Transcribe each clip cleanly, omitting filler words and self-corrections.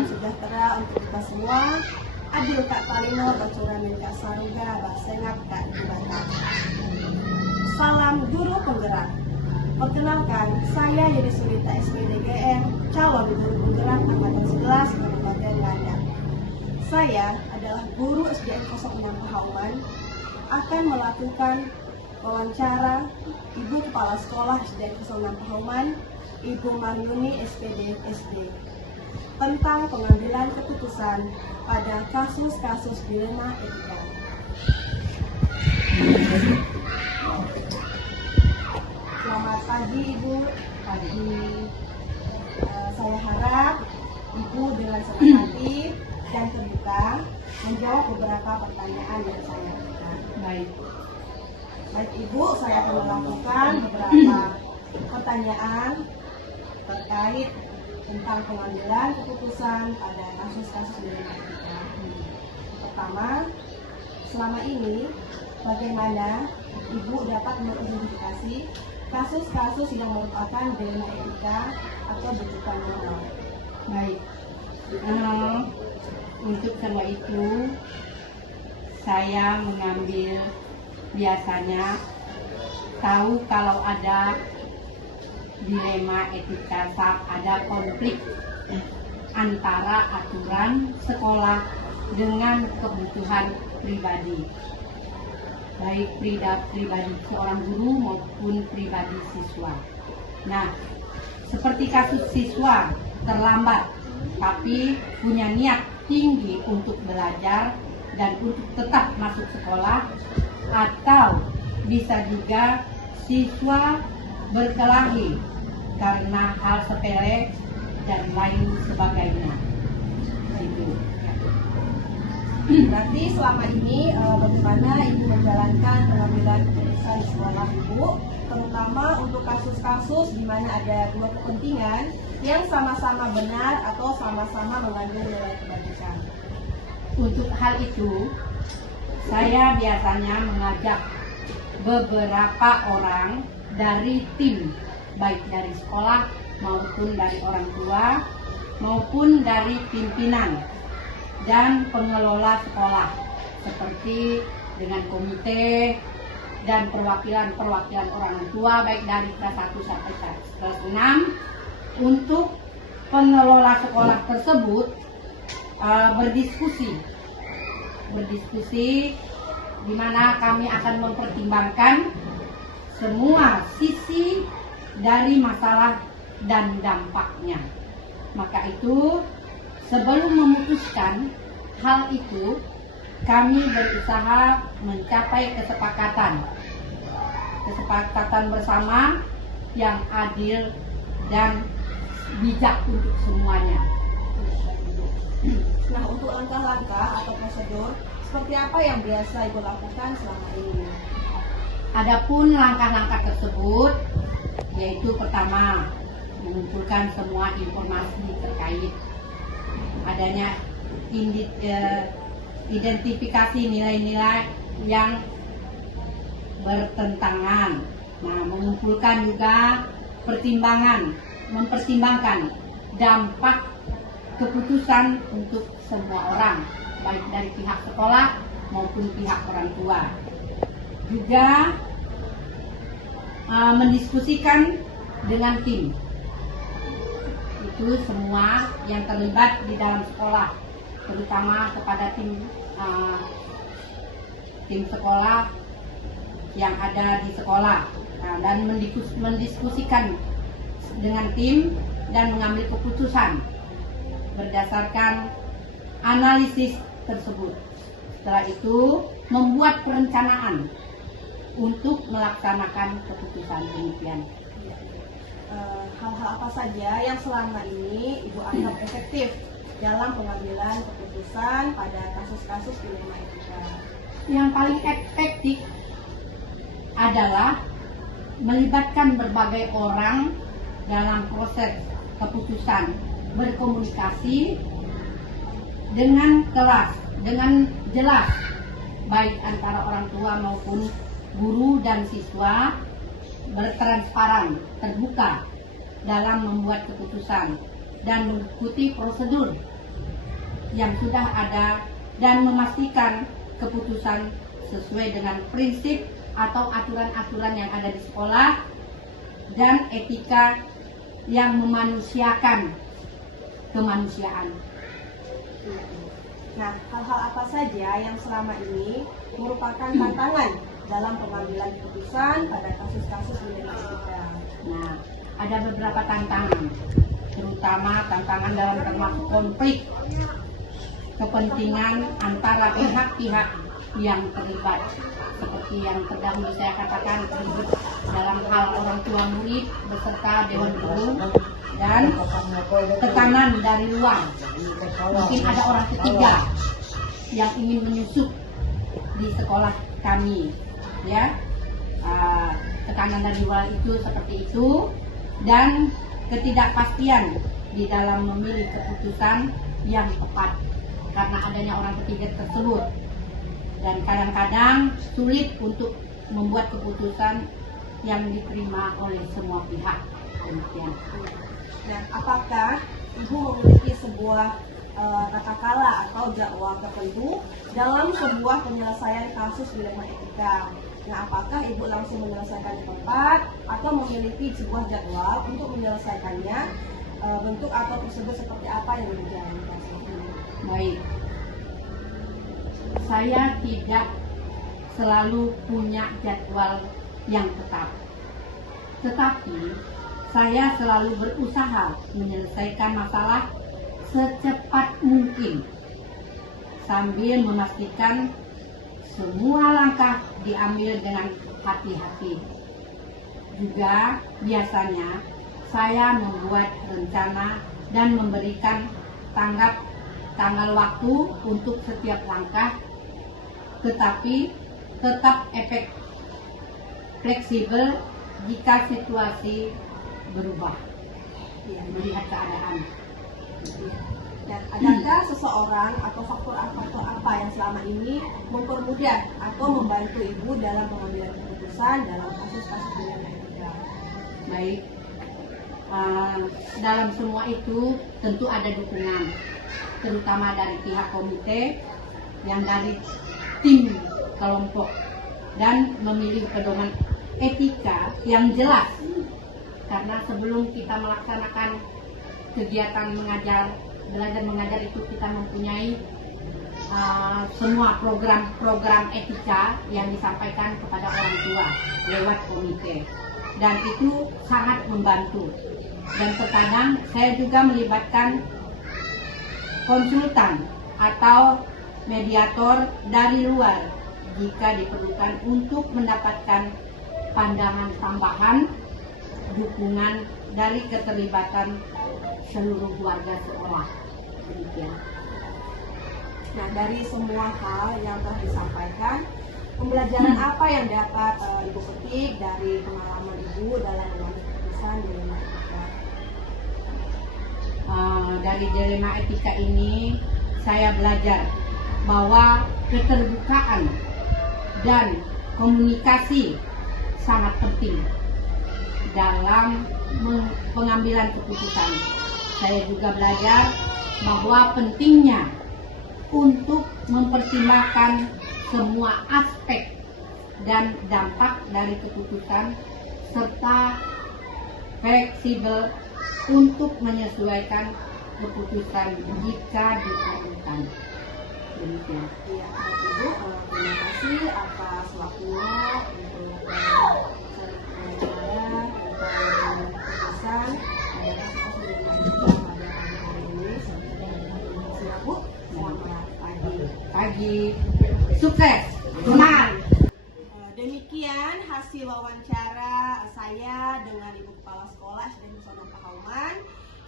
salam sejahtera untuk kita semua. Adil Kak Palino, Bacuramin Kak Saruga, Basengap Kak Dibata. Salam guru penggerak. Perkenalkan, saya Yudi Surita SPDGM, calon guru penggerak angkatan 11 Kabupaten Ngada. Saya adalah guru SDN 06 Pahauman, akan melakukan wawancara Ibu Kepala Sekolah SDN 06 Pahauman, Ibu Maryuni SPD SD, tentang pengambilan keputusan pada kasus-kasus dilema etika. Selamat pagi Ibu. Pagi. Saya harap Ibu dengan senang hati dan terbuka menjawab beberapa pertanyaan yang saya berikan. Baik Ibu, saya akan melakukan beberapa pertanyaan terkait tentang pengambilan keputusan pada kasus-kasus dilema etika. Pertama, selama ini bagaimana Ibu dapat mengidentifikasi kasus-kasus yang merupakan dilema etika atau bentukan moral? Baik, untuk semua itu saya mengambil biasanya tahu kalau ada dilema etika saat ada konflik antara aturan sekolah dengan kebutuhan pribadi, baik pribadi seorang guru maupun pribadi siswa. Nah, seperti kasus siswa terlambat tapi punya niat tinggi untuk belajar dan untuk tetap masuk sekolah, atau bisa juga siswa berkelahi karena hal sepele dan lain sebagainya. Gitu. Berarti selama ini bagaimana Ibu menjalankan pengambilan keputusan di sekolah Ibu, terutama untuk kasus-kasus di mana ada dua kepentingan yang sama-sama benar atau sama-sama mengandung nilai kebaikan? Untuk hal itu, saya biasanya mengajak beberapa orang dari tim, baik dari sekolah maupun dari orang tua maupun dari pimpinan dan pengelola sekolah, seperti dengan komite dan perwakilan orang tua baik dari kelas 1 sampai kelas 6, untuk pengelola sekolah tersebut berdiskusi di mana kami akan mempertimbangkan semua sisi dari masalah dan dampaknya. Maka itu sebelum memutuskan hal itu, kami berusaha mencapai kesepakatan bersama yang adil dan bijak untuk semuanya. Nah, untuk langkah-langkah atau prosedur seperti apa yang biasa Ibu lakukan selama ini? Adapun langkah-langkah tersebut yaitu pertama, mengumpulkan semua informasi terkait adanya identifikasi nilai-nilai yang bertentangan. Nah, mengumpulkan juga mempertimbangkan dampak keputusan untuk semua orang, baik dari pihak sekolah maupun pihak orang tua. Juga mendiskusikan dengan tim. Itu semua yang terlibat di dalam sekolah, terutama kepada tim sekolah yang ada di sekolah. Nah, dan mendiskusikan dengan tim dan mengambil keputusan berdasarkan analisis tersebut. Setelah itu membuat perencanaan untuk melaksanakan keputusan demikian. Hal-hal apa saja yang selama ini Ibu anggap efektif dalam pengambilan keputusan pada kasus-kasus dilema etika? Yang paling efektif adalah melibatkan berbagai orang dalam proses keputusan, berkomunikasi dengan kelas, dengan jelas, baik antara orang tua maupun guru dan siswa, bertransparan, terbuka dalam membuat keputusan dan mengikuti prosedur yang sudah ada dan memastikan keputusan sesuai dengan prinsip atau aturan-aturan yang ada di sekolah dan etika yang memanusiakan kemanusiaan. Nah, hal-hal apa saja yang selama ini merupakan tantangan dalam pengambilan keputusan pada kasus-kasus dilema etika? Nah, ada beberapa tantangan, terutama tantangan dalam termasuk konflik kepentingan antara pihak-pihak yang terlibat, seperti yang terdahulu saya katakan, terlibat dalam hal orang tua murid beserta dewan guru dan tekanan dari luar. Mungkin ada orang ketiga yang ingin menyusup di sekolah kami, ya. Tekanan dari luar itu seperti itu, dan ketidakpastian di dalam memilih keputusan yang tepat karena adanya orang ketiga tersebut, dan kadang-kadang sulit untuk membuat keputusan yang diterima oleh semua pihak. Demikian. Nah, apakah Ibu memiliki sebuah tata kala atau jadwal tertentu dalam sebuah penyelesaian kasus dilema etika? Nah, apakah Ibu langsung menyelesaikan di tempat atau memiliki sebuah jadwal untuk menyelesaikannya? Bentuk atau tersebut seperti apa yang dijalankan? Baik, saya tidak selalu punya jadwal yang tetap, tetapi saya selalu berusaha menyelesaikan masalah secepat mungkin sambil memastikan semua langkah diambil dengan hati-hati. Juga biasanya saya membuat rencana dan memberikan tanggal waktu untuk setiap langkah, tetapi tetap fleksibel jika situasi berubah, melihat keadaan. Dan adakah seseorang atau faktor apa yang selama ini mempermudah atau membantu Ibu dalam pengambilan keputusan dalam kasus-kasus dilema etika? Baik, dalam semua itu tentu ada dukungan, terutama dari pihak komite, yang dari tim kelompok, dan memilih pedoman etika yang jelas. Karena sebelum kita melaksanakan kegiatan belajar mengajar itu kita mempunyai semua program etika yang disampaikan kepada orang tua lewat komite, dan itu sangat membantu. Dan terkadang saya juga melibatkan konsultan atau mediator dari luar jika diperlukan untuk mendapatkan pandangan tambahan, dukungan dari keterlibatan seluruh warga sekolah. Demikian. Nah, dari semua hal yang telah disampaikan, pembelajaran apa yang dapat Ibu petik dari pengalaman Ibu dalam mengambil keputusan dilema etika? Dari dilema etika ini saya belajar bahwa keterbukaan dan komunikasi sangat penting dalam pengambilan keputusan. Saya juga belajar bahwa pentingnya untuk mempertimbangkan semua aspek dan dampak dari keputusan serta fleksibel untuk menyesuaikan keputusan jika diperlukan. Demikian. Ya, Ibu, terima kasih atas waktunya untuk saya tentang keputusan pada kasus pada hari ini. Terima Bu. Selamat Pagi. Sukses. Semangat. Demikian hasil wawancara saya dengan Ibu Kepala Sekolah SD Nusantara Kahauman.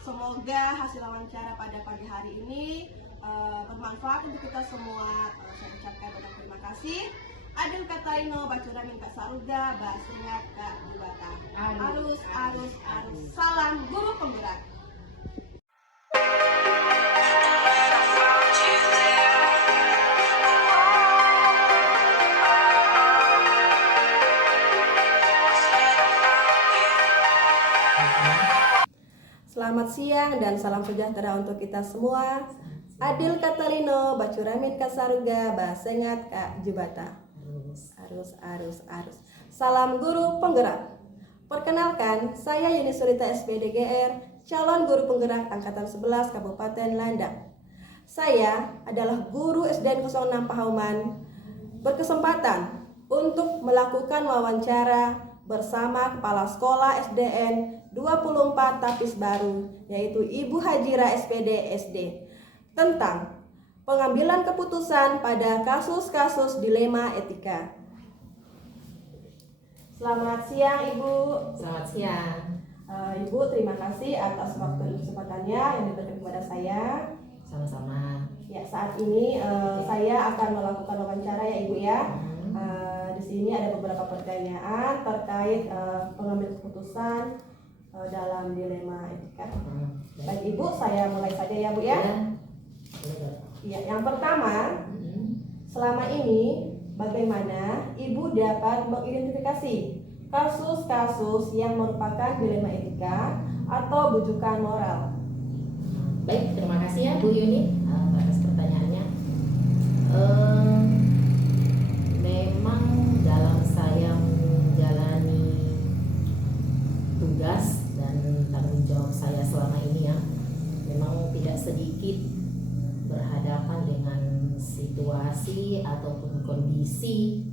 Semoga hasil wawancara pada pagi hari ini bermanfaat untuk kita semua. Saya ucapkan banyak terima kasih. Adil kataino bacura minta saruga basingat kak dibata. Arus. Salam guru penggerak. Selamat siang dan salam sejahtera untuk kita semua. Adil Katalino bacuramin kasaruga basengat ka jebata. Arus. Salam guru penggerak. Perkenalkan, saya Yuni Surita SPDGR, calon guru penggerak angkatan 11 Kabupaten Landak. Saya adalah guru SDN 06 Pahauman, berkesempatan untuk melakukan wawancara bersama Kepala Sekolah SDN 24 Tapis Baru, yaitu Ibu Hajira SPD SD, tentang pengambilan keputusan pada kasus-kasus dilema etika. Selamat siang Ibu. Selamat siang. Ibu, terima kasih atas waktu dan kesempatannya yang diberikan kepada saya. Sama-sama. Ya, saat ini saya akan melakukan wawancara ya Ibu ya. Di sini ada beberapa pertanyaan terkait pengambilan keputusan dalam dilema etika. Baik Ibu, saya mulai saja ya Bu ya. Ya, yang pertama, selama ini bagaimana Ibu dapat mengidentifikasi kasus-kasus yang merupakan dilema etika atau bujukan moral? Baik, terima kasih ya Bu Yuni atas pertanyaannya. Memang dalam saya menjalani tugas dan tanggung jawab saya selama ini ya, memang tidak sedikit berhadapan dengan situasi ataupun kondisi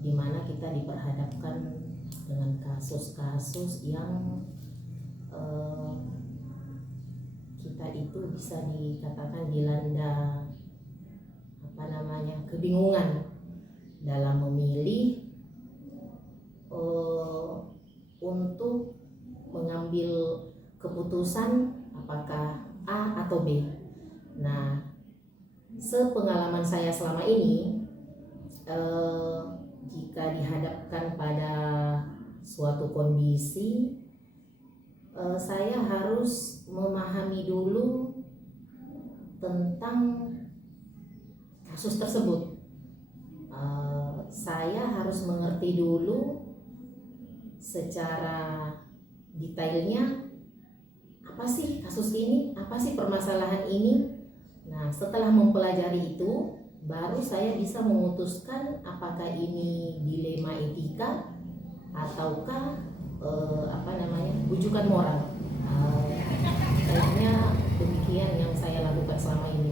di mana kita diperhadapkan dengan kasus-kasus yang kita itu bisa dikatakan dilanda kebingungan dalam memilih untuk mengambil keputusan apakah A atau B. Nah, sepengalaman saya selama ini, jika dihadapkan pada suatu kondisi, saya harus memahami dulu tentang kasus tersebut. Saya harus mengerti dulu secara detailnya apa sih kasus ini, apa sih permasalahan ini. Nah, setelah mempelajari itu, baru saya bisa memutuskan apakah ini dilema etika ataukah bujukan moral. Kayaknya demikian yang saya lakukan selama ini.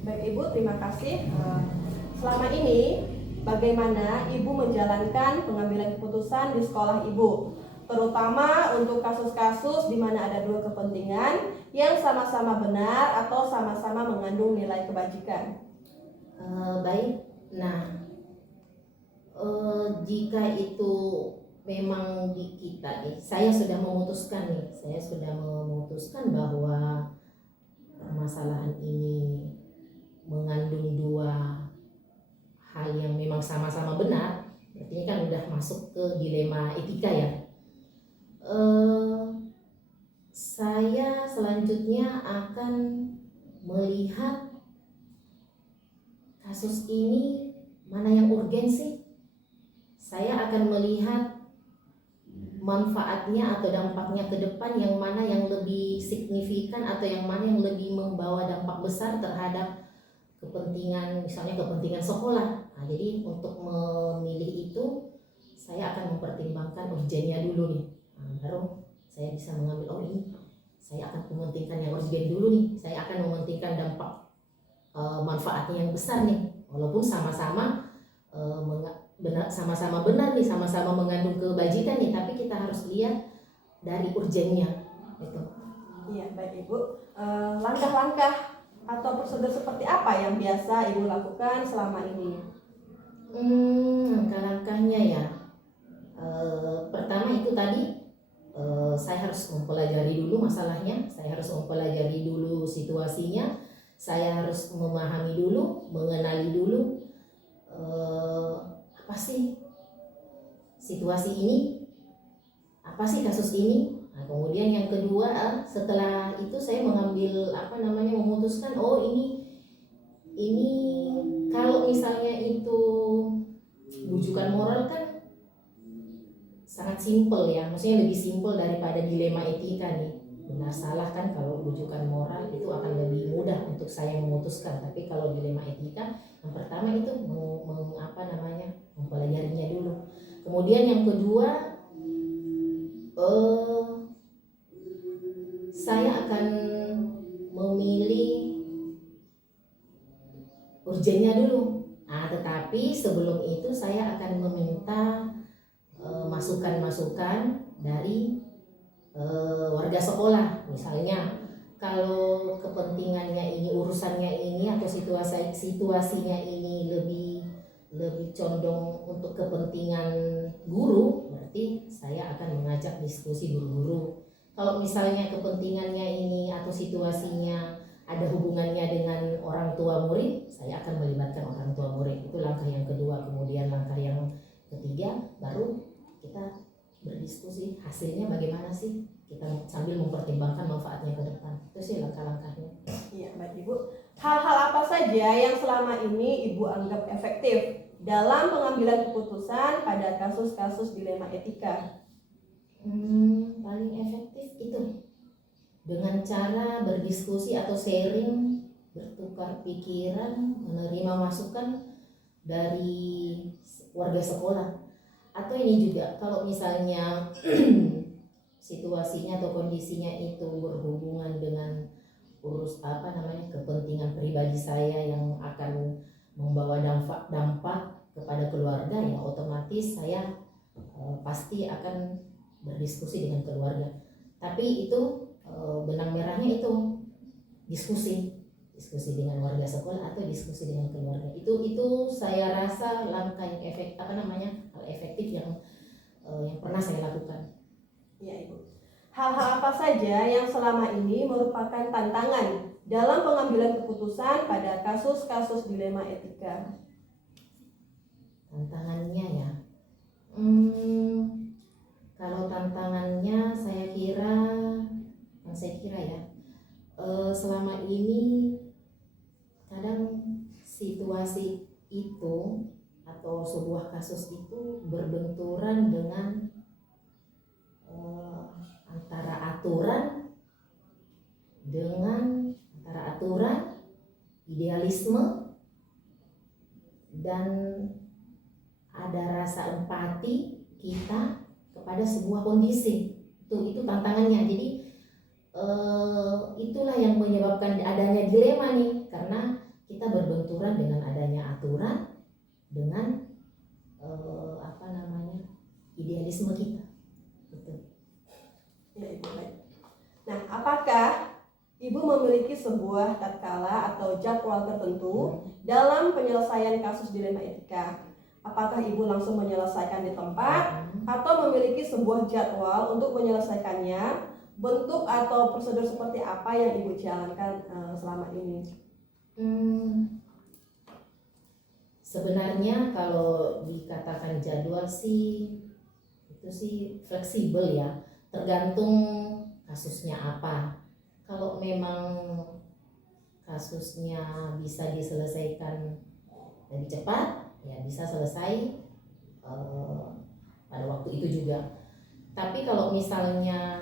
Baik Ibu, terima kasih. Selama ini bagaimana Ibu menjalankan pengambilan keputusan di sekolah Ibu, terutama untuk kasus-kasus di mana ada dua kepentingan yang sama-sama benar atau sama-sama mengandung nilai kebajikan? Baik, nah jika itu memang di kita saya sudah memutuskan bahwa permasalahan ini mengandung dua hal yang memang sama-sama benar, artinya kan udah masuk ke dilema etika ya. Saya selanjutnya akan melihat kasus ini mana yang urgen sih. Saya akan melihat manfaatnya atau dampaknya ke depan, yang mana yang lebih signifikan atau yang mana yang lebih membawa dampak besar terhadap kepentingan, misalnya kepentingan sekolah. Nah, jadi untuk memilih itu saya akan mempertimbangkan urgennya dulu nih. Nah, baru saya bisa mengambil ini saya akan mementingkan yang urgen dulu nih. Saya akan mementingkan dampak manfaatnya yang besar nih, walaupun sama-sama sama-sama benar nih, sama-sama mengandung kebajikan nih, tapi kita harus lihat dari urgennya itu. Iya, baik Ibu. Langkah-langkah atau prosedur seperti apa yang biasa Ibu lakukan selama ini? Langkah-langkahnya ya, pertama itu tadi saya harus mempelajari dulu masalahnya, saya harus mempelajari dulu situasinya, saya harus memahami dulu, mengenali dulu apa sih situasi ini, apa sih kasus ini. Nah, kemudian yang kedua, setelah itu saya mengambil memutuskan ini kalau misalnya itu bujukan moral kan sangat simpel ya, maksudnya lebih simpel daripada dilema etika nih. Benar salah kan, kalau bujukan moral itu akan lebih mudah untuk saya memutuskan. Tapi kalau dilema etika, yang pertama itu mempelajarinya dulu. Kemudian yang kedua, saya akan memilih urgennya dulu. Nah, tetapi sebelum itu saya akan meminta masukan-masukan dari warga sekolah. Misalnya kalau kepentingannya ini, urusannya ini, atau situasinya ini lebih condong untuk kepentingan guru, berarti saya akan mengajak diskusi guru-guru. Kalau misalnya kepentingannya ini atau situasinya ada hubungannya dengan orang tua murid, saya akan melibatkan orang tua murid. Itu langkah yang kedua. Kemudian langkah yang ketiga, baru kita berdiskusi hasilnya bagaimana sih, kita sambil mempertimbangkan manfaatnya ke depan. Itu sih langkah-langkahnya. Iya, baik Ibu. Hal-hal apa saja yang selama ini Ibu anggap efektif dalam pengambilan keputusan pada kasus-kasus dilema etika? Paling efektif itu dengan cara berdiskusi atau sharing, bertukar pikiran, menerima masukan dari warga sekolah. Atau ini juga kalau misalnya situasinya atau kondisinya itu berhubungan dengan kepentingan pribadi saya yang akan membawa dampak kepada keluarga, ya otomatis saya pasti akan berdiskusi dengan keluarga. Tapi itu benang merahnya itu diskusi dengan warga sekolah atau diskusi dengan keluarga. Itu saya rasa langkah yang hal efektif yang pernah saya lakukan. Ya Ibu. Hal-hal apa saja yang selama ini merupakan tantangan dalam pengambilan keputusan pada kasus-kasus dilema etika? Tantangannya ya, kalau tantangannya saya kira ya, selama ini kadang situasi itu atau sebuah kasus itu berbenturan dengan antara aturan, idealisme, dan ada rasa empati kita kepada sebuah kondisi. Itu tantangannya. Jadi itulah yang menyebabkan adanya dilema nih, karena kita berbenturan dengan adanya aturan dengan idealisme kita. Gitu. Ya Ibu, baik. Nah, apakah Ibu memiliki sebuah tatkala atau jadwal tertentu dalam penyelesaian kasus dilema etika? Apakah Ibu langsung menyelesaikan di tempat atau memiliki sebuah jadwal untuk menyelesaikannya? Bentuk atau prosedur seperti apa yang Ibu jalankan selama ini? Sebenarnya kalau dikatakan jadwal sih itu sih fleksibel ya, tergantung kasusnya apa. Kalau memang kasusnya bisa diselesaikan lebih cepat, ya bisa selesai pada waktu itu juga. Tapi kalau misalnya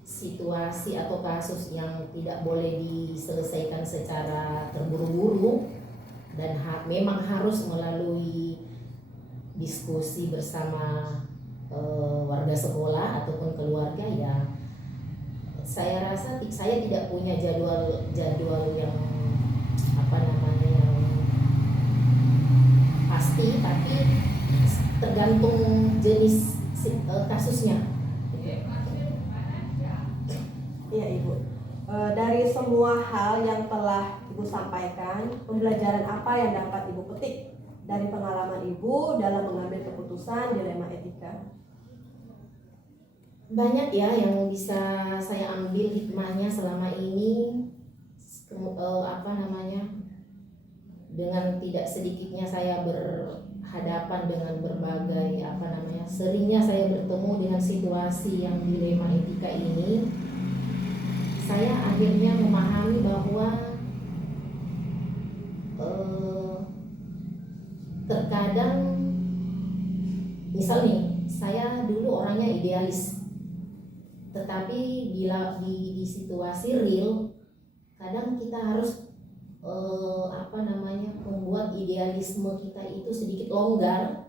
situasi atau kasus yang tidak boleh diselesaikan secara terburu-buru dan memang harus melalui diskusi bersama warga sekolah ataupun keluarga, ya saya rasa saya tidak punya jadwal yang yang pasti, tapi tergantung jenis kasusnya. Iya Ibu. Dari semua hal yang telah Ibu sampaikan, pembelajaran apa yang dapat Ibu petik dari pengalaman Ibu dalam mengambil keputusan dilema etika? Banyak ya yang bisa saya ambil hikmahnya selama ini. Dengan tidak sedikitnya saya berhadapan dengan berbagai seringnya saya bertemu dengan situasi yang dilema etika ini. Saya akhirnya memahami bahwa terkadang misal nih, saya dulu orangnya idealis, tetapi bila di situasi real kadang kita harus membuat idealisme kita itu sedikit longgar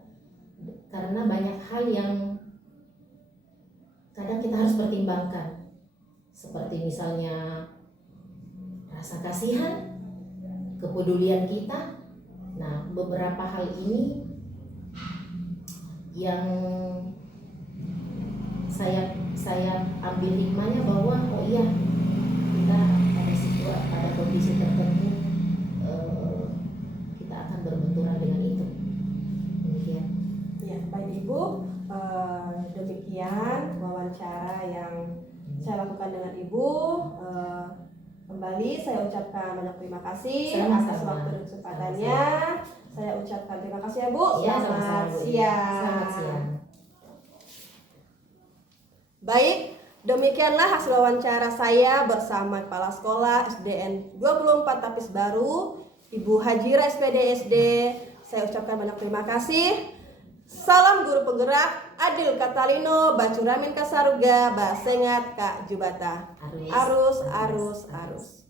karena banyak hal yang kadang kita harus pertimbangkan, seperti misalnya rasa kasihan, kepedulian kita. Nah, beberapa hal ini yang saya ambil hikmahnya bahwa oh iya, kita pada kondisi tertentu kita akan berbenturan dengan itu. Demikian. Ya, baik Ibu, demikian wawancara yang saya lakukan dengan Ibu. Kembali saya ucapkan banyak terima kasih atas waktu dan kesempatannya. Saya ucapkan terima kasih ya Bu. Ya, Selamat sama-sama, Bu. siang. Selamat siang. Baik, demikianlah hasil wawancara saya bersama Kepala Sekolah SDN 24 Tapis Baru, Ibu Hajira SPD SD. Saya ucapkan banyak terima kasih. Salam guru penggerak, Adil Katalino, Bacuramin Kasaruga, Basengat Kak Jubata. Arus, arus, arus.